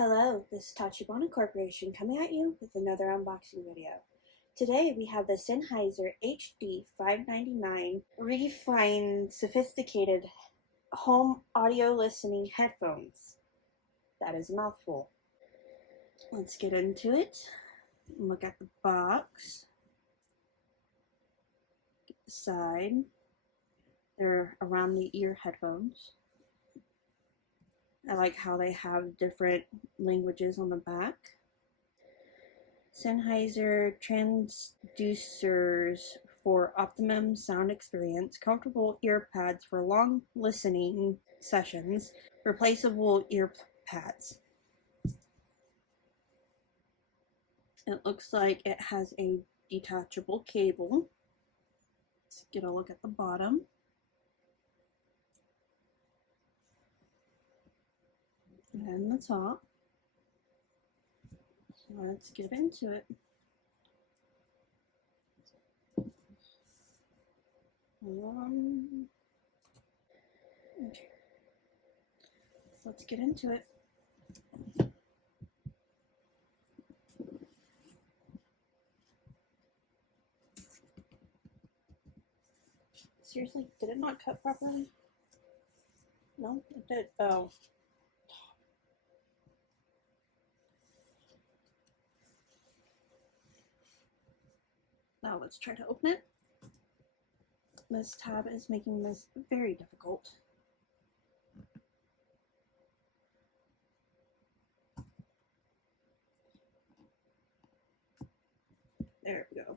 Hello, this is Tachibana Corporation coming at you with another unboxing video. Today we have the Sennheiser HD 599 refined sophisticated home audio listening headphones. That is a mouthful. Let's get into it. Look at the box. Get the side. They're around the ear headphones. I like how they have different languages on the back. Sennheiser transducers for optimum sound experience, comfortable ear pads for long listening sessions, replaceable ear pads. It looks like it has a detachable cable. Let's get a look at the bottom. And the top. Let's get into it. Okay. Let's get into it. Seriously, did it not cut properly? No, it did. Oh. Now let's try to open it. This tab is making this very difficult. There we go.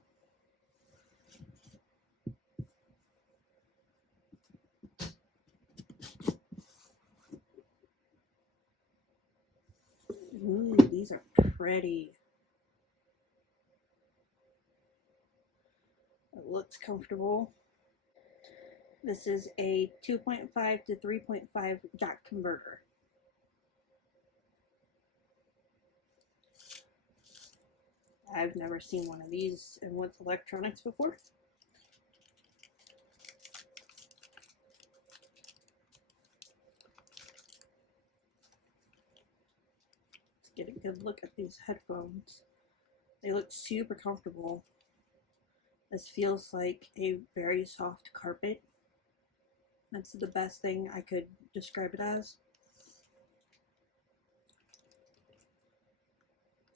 Ooh, these are pretty. It looks comfortable. This is a 2.5 to 3.5 jack converter. I've never seen one of these in with electronics before. Let's get a good look at these headphones. They look super comfortable. This feels like a very soft carpet. That's the best thing I could describe it as.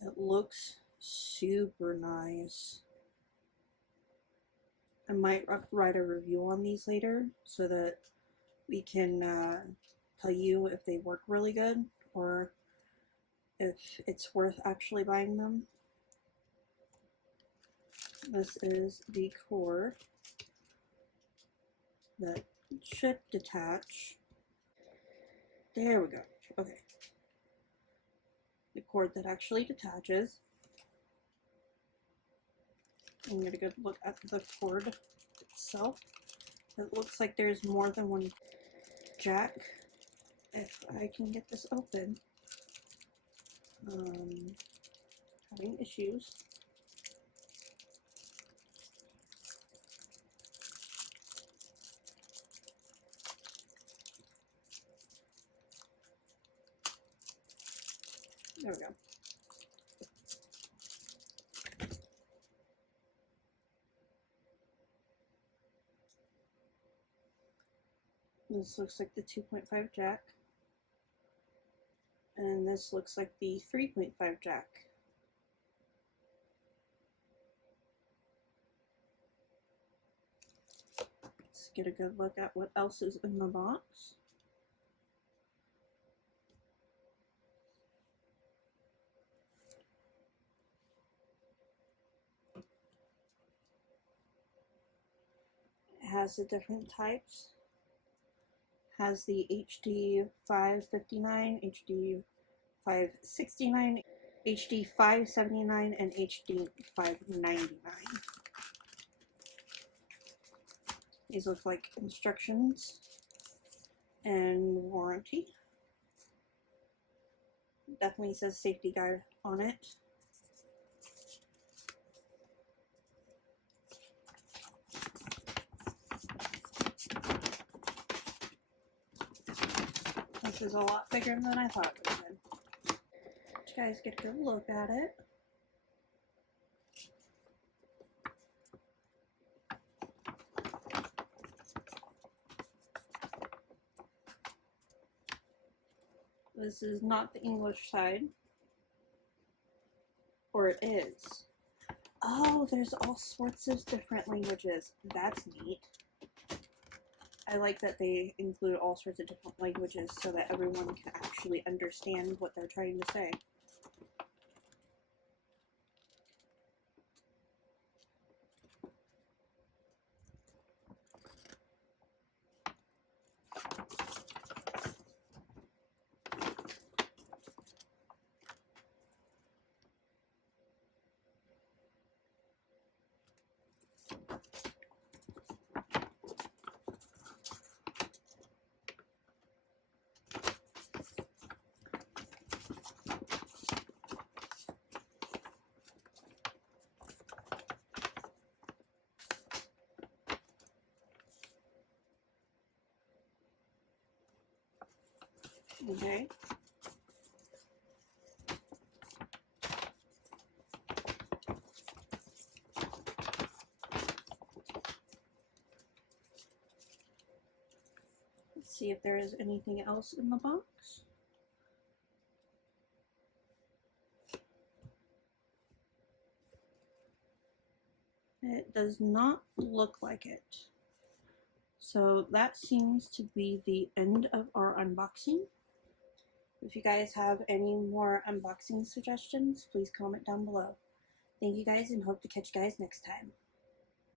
It looks super nice. I might write a review on these later so that we can tell you if they work really good or if it's worth actually buying them. This is the cord that should detach. There we go. Okay. The cord that actually detaches. I'm going to go look at the cord itself. It looks like there's more than one jack. If I can get this open. Having issues. There we go. This looks like the 2.5 jack. And this looks like the 3.5 jack. Let's get a good look at what else is in the box. It has the different types. Has the HD 559, HD 569, HD 579, and HD 599. These look like instructions and warranty. Definitely says safety guide on it. This is a lot bigger than I thought it would be. you guys get a good look at it. This is not the English side. Or it is. Oh, there's all sorts of different languages. That's neat. I like that they include all sorts of different languages so that everyone can actually understand what they're trying to say. Okay. Let's see if there is anything else in the box. It does not look like it. So that seems to be the end of our unboxing. If you guys have any more unboxing suggestions, please comment down below. Thank you guys and hope to catch you guys next time.